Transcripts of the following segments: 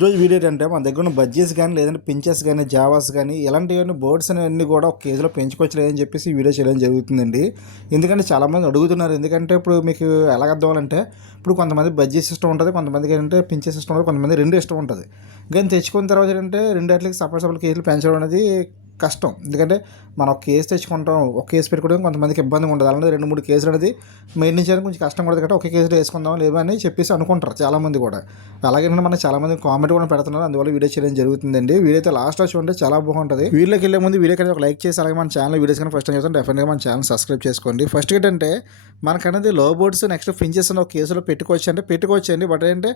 ఈరోజు వీడియో ఏంటంటే మన దగ్గర ఉన్న బడ్జెస్ కానీ లేదంటే పించెస్ కానీ జావాస్ కానీ ఇలాంటివన్నీ బర్డ్స్ అనేవన్నీ కూడా ఒక కేజీలో పెంచుకోవచ్చు లేదని చెప్పేసి వీడియో చేయడం జరుగుతుందండి. ఎందుకంటే చాలామంది అడుగుతున్నారు. ఎందుకంటే ఇప్పుడు మీకు ఎలా అర్థమాలంటే ఇప్పుడు కొంతమంది బజ్జీస్ ఇష్టం ఉంటుంది కొంతమందికి ఏంటంటే పించెస్ ఇష్టం ఉంటుంది కొంతమంది రెండు ఇష్టం ఉంటుంది. కానీ తెచ్చుకున్న తర్వాత ఏంటంటే రెండు అట్లకి సపరేట్ సపరేట్ కేజీలు పెంచడం అనేది కష్టం. ఎందుకంటే మనం ఒక కేసు తెచ్చుకుంటాం ఒక కేసు పెట్టుకోవడం కొంతమందికి ఇబ్బందిగా ఉండదు అలాంటి రెండు మూడు కేసులు అనేది మెయింటైన్ చేయడానికి కొంచెం కష్టం కూడా కాబట్టి ఒక కేసులో వేసుకుందాం లేదా అని చెప్పేసి అనుకుంటారు చాలామంది కూడా. అలాగే మనం చాలామంది కామెంట్ కూడా పెడుతున్నారు. అందువల్ల వీడియో చేయడం జరుగుతుందండి. వీడియో అయితే లాస్ట్ చూడండి చాలా బాగుంటుంది. వీడియోకి వెళ్ళే ముందు వీడియో కనుక ఒక లైక్ చేసి అలాగే మన ఛానల్ వీడియోస్ కానీ ఫస్ట్ టైం చేస్తాను డెఫినెట్గా మన ఛానల్ సబ్స్క్రైబ్ చేసుకోండి. ఫస్ట్ ఏంటంటే మనకనేది లో బోర్డ్స్ నెక్స్ట్ ఫించెస్ అని ఒక కేసులో పెట్టుకోవచ్చు అంటే పెట్టుకోవచ్చు అండి. బట్ ఏంటంటే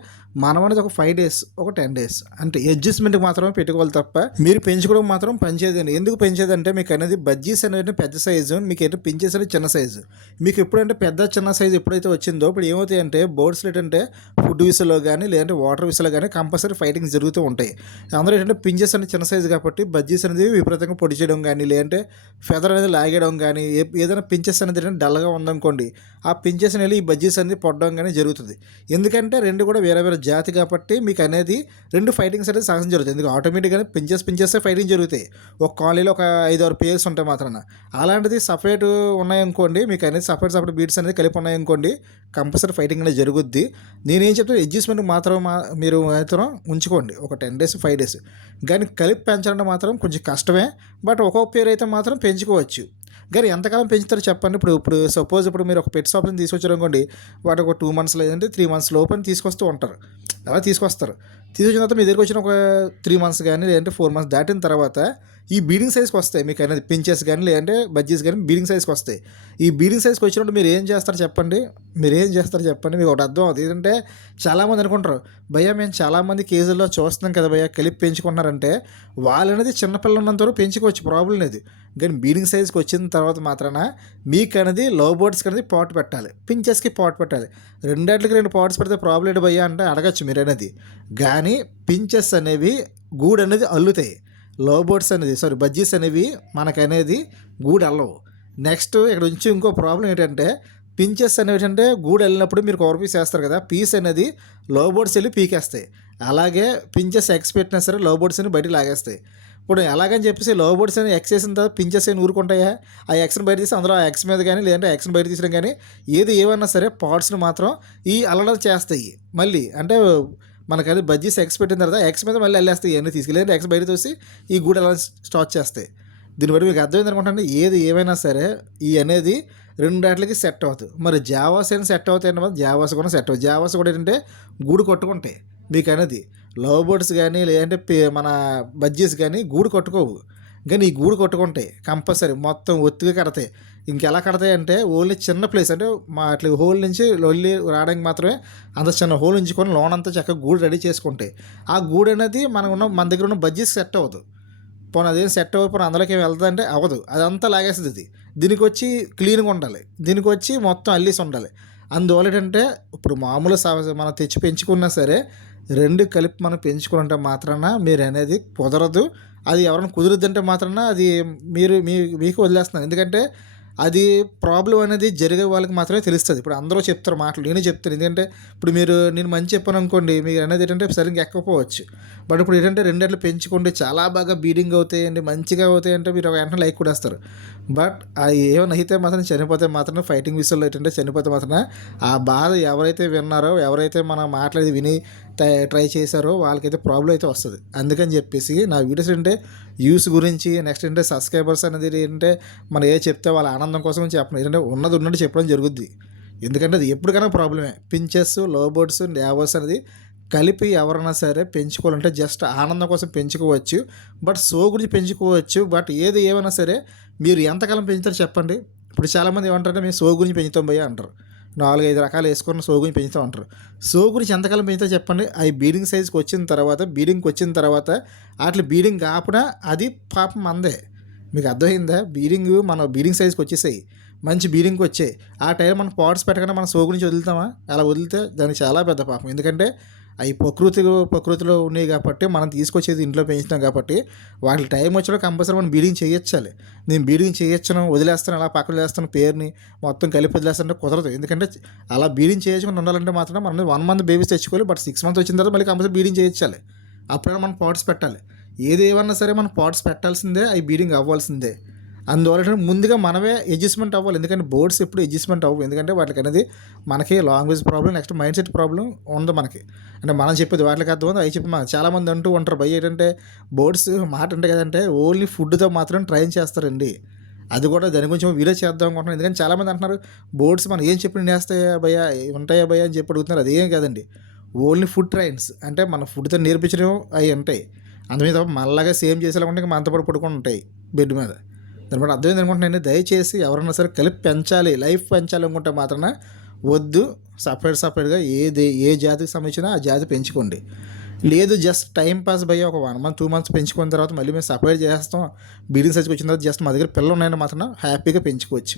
మనం అనేది ఒక ఫైవ్ డేస్ ఒక టెన్ డేస్ అంటే అడ్జస్ట్మెంట్కి మాత్రమే పెట్టుకోవాలి తప్ప మీరు పెంచుకోవడం మాత్రం పనిచేయదండి ఎందుకు పెంచేదంటే మీకు అనేది బజ్జీస్ అనేది పెద్ద సైజు మీకు ఏంటంటే పించెస్ అనేది చిన్న సైజు. మీకు ఎప్పుడంటే పెద్ద చిన్న సైజు ఎప్పుడైతే వచ్చిందో ఇప్పుడు ఏమవుతాయి అంటే బోర్డ్స్ ఏంటంటే ఫుడ్ విసులో కానీ లేదంటే వాటర్ విసులో కానీ కంపల్సరీ ఫైటింగ్ జరుగుతూ ఉంటాయి. అందరూ ఏంటంటే పించెస్ అనేది చిన్న సైజు కాబట్టి బజ్జీస్ అనేది విపరీతంగా పొడి చేయడం కానీ లేదంటే ఫెదర్ అనేది లాగేయడం కానీ ఏదైనా పించెస్ అనేది ఏంటంటే డల్గా ఉందనుకోండి ఆ పించెస్ అనేది ఈ బజ్జీస్ అనేది పొడడం కానీ జరుగుతుంది. ఎందుకంటే రెండు కూడా వేరే వేరే జాతి కాబట్టి మీకు అనేది రెండు ఫైటింగ్స్ అనేది సహజం జరుగుతుంది ఎందుకు ఆటోమేటిక్గానే పించెస్ పించెస్ ఫైటింగ్ జరుగుతాయి. ఒక కాలనీలో ఒక ఐదు ఆరు పేర్స్ ఉంటాయి మాత్రాన. అలాంటిది సపరేట్ ఉన్నాయనుకోండి మీకు అనేది సపరేట్ సపరేట్ బీట్స్ అనేది కలిపి ఉన్నాయనుకోండి కంపల్సరీ ఫైటింగ్ అనేది జరుగుద్ది. నేనేం చెప్తాను అడ్జస్ట్మెంట్ మాత్రం మా- మీరు మాత్రం ఉంచుకోండి. ఒక టెన్ డేస్ ఫైవ్ డేస్. కానీ కలిపి పెంచాలంటే మాత్రం కొంచెం కష్టమే బట్ ఒక్కొక్క పేరు అయితే మాత్రం పెంచుకోవచ్చు. కానీ ఎంతకాలం పెంచుతారో చెప్పండి. ఇప్పుడు ఇప్పుడు సపోజ్ ఇప్పుడు మీరు ఒక పెట్ షాప్ని తీసుకొచ్చారు అనుకోండి వాటి ఒక టూ మంత్స్ లేదంటే త్రీ మంత్స్ లోపల తీసుకొస్తూ ఉంటారు. అలా తీసుకొస్తారు. తీసుకొచ్చిన తర్వాత మీ దగ్గరికి వచ్చిన ఒక త్రీ మంత్స్ కానీ లేదంటే ఫోర్ మంత్స్ దాటిన తర్వాత ఈ బీడింగ్ సైజ్కి వస్తాయి. మీకు అనేది పించెస్ కానీ లేదంటే బజ్జీస్ కానీ బీడింగ్ సైజ్కి వస్తాయి. ఈ బీడింగ్ సైజ్కి వచ్చినప్పుడు మీరు ఏం చేస్తారు చెప్పండి? మీరు ఏం చేస్తారు చెప్పండి? మీకు ఒకటి అర్థం అవుతుంది. ఏంటంటే చాలామంది అనుకుంటారు భయ్యా మేము చాలామంది కేజీల్లో చూస్తున్నాం కదా భయ్యా కలిపి పెంచుకున్నారంటే వాళ్ళు అనేది చిన్నపిల్లలు ఉన్నంత వరకు పెంచుకోవచ్చు ప్రాబ్లం లేదు. కానీ బీడింగ్ సైజ్కి వచ్చిన తర్వాత మాత్రాన మీకు అనేది లో బోర్డ్స్కి అనేది పాట్ పెట్టాలి పించెస్కి పాట్ పెట్టాలి. రెండాట్లకి రెండు పాట్స్ పెడితే ప్రాబ్లం ఏంటి భయ్యా అంటే అడగచ్చు మీరు. అనేది కానీ పించెస్ అనేవి గూడు అనేది అల్లుతాయి. లో బోర్డ్స్ అనేది సారీ బజ్జీస్ అనేవి మనకనేది గూడు అల్లవు. నెక్స్ట్ ఇక్కడ నుంచి ఇంకో ప్రాబ్లం ఏంటంటే పించెస్ అనేవి ఏంటంటే గూడు వెళ్ళినప్పుడు మీరు కవర్ పీస్ వేస్తారు కదా పీస్ అనేది లో బోర్డ్స్ వెళ్ళి పీకేస్తాయి. అలాగే పించెస్ ఎక్స్ పెట్టినా సరే లో బోర్డ్స్ అని బయటికి లాగేస్తాయి. ఇప్పుడు ఎలాగని చెప్పేసి లో బోర్డ్స్ అని ఎక్స్ చేసిన తర్వాత పించెస్ అని ఊరుకుంటాయా? ఆ ఎక్స్ని బయట తీసి అందులో ఆ ఎక్స్ మీద కానీ లేదంటే ఎక్స్ని బయట తీసడం కానీ ఏది ఏమన్నా సరే పార్ట్స్ని మాత్రం ఈ అల్లడం చేస్తాయి. మళ్ళీ అంటే మనకు అది బజ్జీస్ ఎక్స్ పెట్టిన తర్వాత ఎక్స్ మీద మళ్ళీ వెళ్ళేస్తాయి ఇవన్నీ తీసుకెళ్ళి ఎక్స్ బయట చూసి ఈ గూడు అలా స్టార్ట్ చేస్తాయి. దీన్ని బట్టి మీకు అర్థమైంది అనుకుంటాను. ఏది ఏమైనా సరే ఈ అనేది రెండు రెండాట్లకి సెట్ అవుతుంది మరి జావాస్ అయినా సెట్ అవుతాయి అన్నమాట జావాస్ కూడా సెట్ అవుతుంది జావాస్ కూడా ఏంటంటే గూడు కొట్టుకుంటాయి. మీకు అనేది లవ్ బర్డ్స్ కానీ లేదంటే పే- మన బజ్జీస్ కానీ గూడు కొట్టుకోవు. కానీ ఈ గూడు కొట్టుకుంటాయి కంపల్సరీ మొత్తం ఒత్తిగా కడతాయి. ఇంకెలా కడతాయి అంటే ఓన్లీ చిన్న ప్లేస్ అంటే మా అట్లా హోల్ నుంచి లొల్లి రావడానికి మాత్రమే అంత చిన్న హోల్ ఉంచుకొని లోన్ అంతా చక్కగా గూడు రెడీ చేసుకుంటాయి ఆ గూడు అనేది మనం ఉన్న మన దగ్గర ఉన్న బడ్జెట్ సెట్ అవ్వదు. పోనీ అదేం సెట్ అవ్వకపోయినా అందులోకి వెళ్తుంది అంటే అవ్వదు. అదంతా లాగేస్తుంది ఇది. దీనికి వచ్చి క్లీన్గా ఉండాలి. దీనికి వచ్చి మొత్తం అల్లీసి ఉండాలి. అందువల్ల ఏంటంటే ఇప్పుడు మామూలు మనం తెచ్చి పెంచుకున్నా సరే రెండు కలిపి మనం పెంచుకుంటే మాత్రాన మీరు అనేది కుదరదు. అది ఎవరైనా కుదురుద్దంటే మాత్రాన అది మీరు మీ మీకు వదిలేస్తున్నాను ఎందుకంటే అది ప్రాబ్లం అనేది జరిగే వాళ్ళకి మాత్రమే తెలుస్తుంది. ఇప్పుడు అందరూ చెప్తారు మాటలు నేను చెప్తాను. ఎందుకంటే ఇప్పుడు మీరు నేను మంచి చెప్పాను అనుకోండి మీరు అనేది ఏంటంటే సరిగ్గా ఎక్కకపోవచ్చు. బట్ ఇప్పుడు ఏంటంటే రెండేళ్ళు పెంచుకోండి చాలా బాగా బీడింగ్ అవుతాయండి మంచిగా అవుతాయి అంటే మీరు వెంటనే లైక్ కూడా వస్తారు బట్ అది ఏమైనా అయితే మాత్రం చనిపోతే మాత్రం ఫైటింగ్ విషయంలో ఏంటంటే చనిపోతే మాత్రం ఆ బాధ ఎవరైతే విన్నారో ఎవరైతే మనం మాట్లాడి విని ట్రై- ట్రై చేశారో వాళ్ళకైతే ప్రాబ్లం అయితే వస్తుంది. అందుకని చెప్పేసి నా వీడియోస్ ఏంటంటే యూస్ గురించి నెక్స్ట్ ఏంటంటే సబ్స్క్రైబర్స్ అనేది ఏంటంటే మనం ఏ చెప్తే వాళ్ళ ఆనందం కోసం చెప్పడం ఏంటంటే ఉన్నది ఉన్నట్టు చెప్పడం జరుగుద్ది. ఎందుకంటే అది ఎప్పటికైనా ప్రాబ్లమే పించెస్లో బర్డ్స్ అనేది కలిపి ఎవరైనా సరే పెంచుకోవాలంటే జస్ట్ ఆనందం కోసం పెంచుకోవచ్చు. బట్ సో గురించి పెంచుకోవచ్చు. బట్ ఏది ఏమైనా సరే మీరు ఎంతకాలం పెంచుతారో చెప్పండి. ఇప్పుడు చాలామంది ఏమంటారంటే మేము సో గురించి పెంచుతాం భయ్య అంటారు. నాలుగైదు రకాలు వేసుకున్న సోగుని పెంచుతూ ఉంటారు. అంటారు సో గురించి ఎంతకాలం పెంచుతా చెప్పండి? అవి బీడింగ్ సైజ్కి వచ్చిన తర్వాత బీడింగ్కి వచ్చిన తర్వాత వాటి బీడింగ్ కాకుండా అది పాపం మందే. మీకు అర్థమైందా? బీడింగ్ మన బీడింగ్ సైజ్కి వచ్చేసాయి. మంచి బీడింగ్కి వచ్చాయి. ఆ టైం మనం పాట్స్ పెట్టకుండా మనం సో గురించి వదులుతామా? అలా వదిలితే దానికి చాలా పెద్ద పాపం. ఎందుకంటే అవి ప్రకృతి ప్రకృతిలో ఉన్నాయి కాబట్టి మనం తీసుకొచ్చేది ఇంట్లో పెంచుతాం కాబట్టి వాటి టైం వచ్చినా కంపల్సరీ మనం బీడింగ్ చేయొచ్చాలి నేను బీడింగ్ చేయొచ్చును వదిలేస్తాను అలా పక్కన వదిలేస్తాను పేరుని మొత్తం కలిపి వదిలేస్తానంటే కుదరదు. ఎందుకంటే అలా బీడింగ్ చేయొచ్చుకుని ఉండాలంటే మాత్రం మనం వన్ మంత్ బేబీస్ తెచ్చుకోవాలి బట్ సిక్స్ మంత్స్ వచ్చిన తర్వాత మళ్ళీ కంపల్సరీ బీడింగ్ చేయొచ్చాలి అప్పుడైనా మనం పాట్స్ పెట్టాలి. ఏది ఏమన్నా సరే మనం పాట్స్ పెట్టాల్సిందే అవి బీడింగ్ అవ్వాల్సిందే. అందువల్ల ముందుగా మనమే అడ్జస్ట్మెంట్ అవ్వాలి. ఎందుకంటే బోర్డ్స్ ఎప్పుడు అడ్జస్ట్మెంట్ అవ్వవు. ఎందుకంటే వాటికి అనేది మనకి language problem next mind set problem ఉంది మనకి. అంటే మనం చెప్పేది వాటికి అర్థం ఉంది అవి చెప్పి. మనం చాలామంది అంటూ ఉంటారు. భయ ఏంటంటే బోర్డ్స్ మాట అంటే కదంటే ఓన్లీ ఫుడ్తో మాత్రం ట్రైన్ చేస్తారండి. అది కూడా దాని గురించి వీడియో చేద్దాం అనుకుంటున్నాను ఎందుకంటే చాలామంది అంటున్నారు బోర్డ్స్ మనం ఏం చెప్పి నేస్తాయా భయ్యా? ఉంటాయా భయ్యా? అని చెప్పి అడుగుతున్నారు. అదేం కాదండి. ఓన్లీ ఫుడ్ ట్రైన్స్ అంటే మన ఫుడ్తో నేర్పించడం అవి ఉంటాయి. అందుమీద మళ్ళాగా సేమ్ చేసేలా ఉంటే మనతో పాటు పడుకొని ఉంటాయి బెడ్ మీద. దాని అర్థమైంది అనుకుంటున్నాను దయచేసి ఎవరైనా సరే కలిపి పెంచాలి లైఫ్ పెంచాలి అనుకుంటే మాత్రమే వద్దు సపరేట్ సపరేట్గా ఏది ఏ జాతికి సంబంధించినా ఆ జాతి పెంచుకోండి. లేదు జస్ట్ టైం పాస్ భయ్య ఒక వన్ మంత్ టూ మంత్స్ పెంచుకున్న తర్వాత మళ్ళీ మేము సపరేట్ చేస్తాం బీడింగ్ సైజ్కి వచ్చిన తర్వాత జస్ట్ మా దగ్గర పిల్లలు ఉన్నాయని మాత్రం హ్యాపీగా పెంచుకోవచ్చు.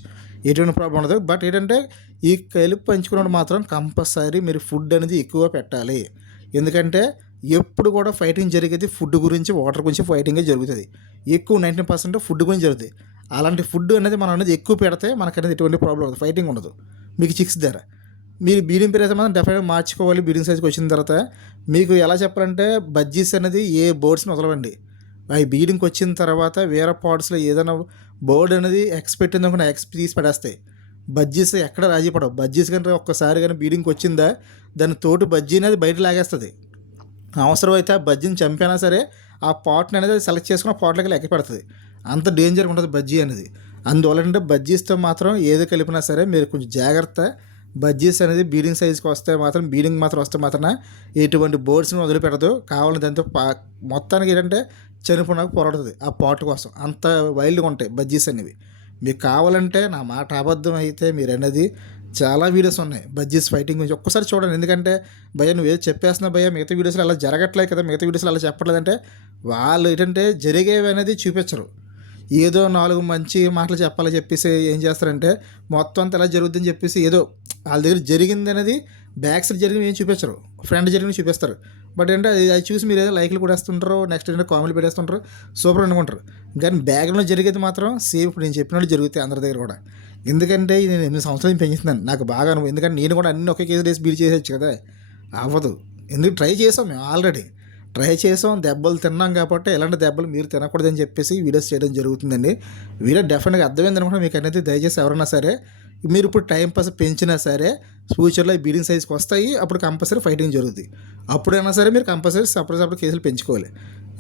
ఎటువంటి ప్రాబ్లం ఉండదు. బట్ ఏంటంటే ఈ కలిపి పెంచుకున్నప్పుడు మాత్రం కంపల్సరీ మీరు ఫుడ్ అనేది ఎక్కువ పెట్టాలి. ఎందుకంటే ఎప్పుడు కూడా ఫైటింగ్ జరిగేది ఫుడ్ గురించి వాటర్ గురించి ఫైటింగే జరుగుతుంది. ఎక్కువ నైంటీ పర్సెంట్ ఫుడ్ గురించి జరుగుతుంది. అలాంటి ఫుడ్ అనేది మనం అనేది ఎక్కువ పెడితే మనకు అనేది ఎటువంటి ప్రాబ్లం ఉండదు. ఫైటింగ్ ఉండదు. మీకు చిక్స్ ధర. మీరు బీడింగ్ పీరియడ్ మాత్రం డెఫినెట్గా మార్చుకోవాలి. బీడింగ్ సైజ్కి వచ్చిన తర్వాత మీకు ఎలా చెప్పాలంటే బజ్జీస్ అనేది ఏ బర్డ్స్ని వదలవండి. అవి బీడింగ్కి వచ్చిన తర్వాత వేరే పార్ట్స్లో ఏదైనా బోర్డ్ అనేది ఎక్స్ పెట్టింది అనుకున్న ఎక్స్ తీసి పడేస్తాయి. బజ్జీస్ ఎక్కడ రాజీ పడవు. బజ్జీస్ కంటే ఒక్కసారి కానీ బీడింగ్కి వచ్చిందా దాని తోటి బజ్జీ అనేది బయట లాగేస్తుంది. అవసరమైతే ఆ బజ్జీని చంపినా సరే ఆ పాట్ని అనేది సెలెక్ట్ చేసుకుని ఆ పాట్లోకి లెక్క పెడుతుంది. అంత డేంజర్ ఉంటుంది బజ్జీ అనేది. అందువల్ల అంటే బజ్జీస్తో మాత్రం ఏది కలిపినా సరే మీరు కొంచెం జాగ్రత్త. బజ్జీస్ అనేది బీడింగ్ సైజ్కి వస్తే మాత్రం బీడింగ్ మాత్రం వస్తే మాత్రం ఎటువంటి బోర్డ్స్ని వదిలిపెట్టదు. కావాలని దాంతో పా మొత్తానికి ఏంటంటే చనిపోయినాక పోరాడుతుంది ఆ పాట్ కోసం. అంత వైల్డ్గా ఉంటాయి బజ్జీస్ అనేవి. మీకు కావాలంటే నా మాట అబద్ధం అయితే మీరు అనేది చాలా వీడియోస్ ఉన్నాయి. బజ్జీస్ ఫైటింగ్ గురించి ఒక్కసారి చూడండి. ఎందుకంటే భయ నువ్వు ఏదో చెప్పేస్తున్నా భయ మిగతా వీడియోస్లో అలా జరగట్లేదు కదా మిగతా వీడియోస్లో అలా చెప్పట్లేదంటే వాళ్ళు ఏంటంటే జరిగేవి అనేది చూపించరు. ఏదో నాలుగు మంచి మాటలు చెప్పాలని చెప్పేసి ఏం చేస్తారంటే మొత్తం అంతా ఎలా జరుగుతుందని చెప్పేసి ఏదో వాళ్ళ దగ్గర జరిగింది అనేది బ్యాక్ సైడ్ జరిగింది ఏం చూపించరు. ఫ్రంట్ జరిగింది చూపిస్తారు. బట్ ఏంటంటే అది చూసి మీరు ఏదో లైక్లు కూడా వేస్తుంటారు నెక్స్ట్ ఏంటంటే కామెడీ పెట్టేస్తుంటారు సూపర్ అనుకుంటారు. కానీ బ్యాక్గ్రౌండ్లో జరిగేది మాత్రం సేమ్ ఇప్పుడు నేను చెప్పినట్టు జరుగుతాయి అందరి దగ్గర కూడా. ఎందుకంటే నేను ఎనిమిది సంవత్సరాలు పెంచుతున్నాను నాకు బాగా అనుభవం. ఎందుకంటే నేను కూడా అన్ని ఒకే కేసు డేస్ బీల్ చేసేయచ్చు కదా. అవ్వదు. ఎందుకు ట్రై చేసాం మేము ఆల్రెడీ ట్రై చేసాం దెబ్బలు తిన్నాం కాబట్టి ఎలాంటి దెబ్బలు మీరు తినకూడదని చెప్పేసి వీడియోస్ చేయడం జరుగుతుందండి. వీడియో డెఫినెట్గా అర్థమైంది అనుకుంటే మీకు అనేది దయచేసి ఎవరైనా సరే మీరు ఇప్పుడు టైం పాస్ పెంచినా సరే ఫ్యూచర్లో బీడింగ్ సైజ్కి వస్తాయి. అప్పుడు కంపల్సరీ ఫైటింగ్ జరుగుతుంది అప్పుడైనా సరే మీరు కంపల్సరీ సపరేట్ సపరేట్ కేసులు పెంచుకోవాలి.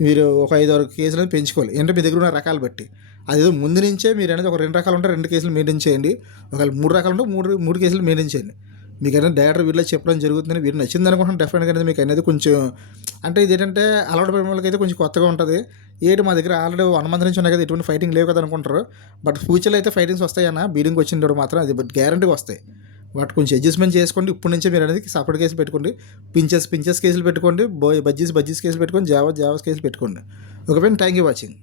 మీరు ఒక ఐదు ఆరు కేసులు అనేది పెంచుకోవాలి. అంటే మీ దగ్గర ఉన్న రకాలు బట్టి. అదేదో ముందు నుంచే మీరు అనేది ఒక రెండు రకాలు ఉంటే రెండు కేసులు మెయింటైన్ చేయండి. ఒకవేళ మూడు రకాలు ఉంటే మూడు మూడు కేసులు మెయింటైన్ చేయండి. మీకు అనేది డైరెక్టర్ వీడియో చెప్పడం జరుగుతుంది వీరు నచ్చింది అనుకుంటున్నాను డెఫినెట్గా అనేది మీకు అనేది కొంచెం అంటే ఇది ఏంటంటే అలవాటు పడిన వాళ్ళకి అయితే కొంచెం కొత్తగా ఉంటుంది. ఏంటి మా దగ్గర ఆల్రెడీ వన్ మంత్ నుంచి ఉన్నాయి కదా ఎటువంటి ఫైటింగ్ లేవు కదా అనుకుంటారు. బట్ ఫ్యూచర్లో అయితే ఫైటింగ్స్ వస్తాయన్న బీడింగ్ వచ్చినప్పుడు మాత్రం అది గ్యారంటీ వస్తాయి. వాటి కొంచెం అడ్జస్ట్మెంట్ చేసుకోండి. ఇప్పటి నుంచే మీరు అనేది సపరేట్ కేసులు పెట్టుకోండి. పించెస్ పించెస్ కేసులు పెట్టుకోండి. బో బజ్జీస్ బజ్జీస్ కేసులు పెట్టుకోండి. జావా జావాస్ కేసులు పెట్టుకోండి. Okay friend thank you watching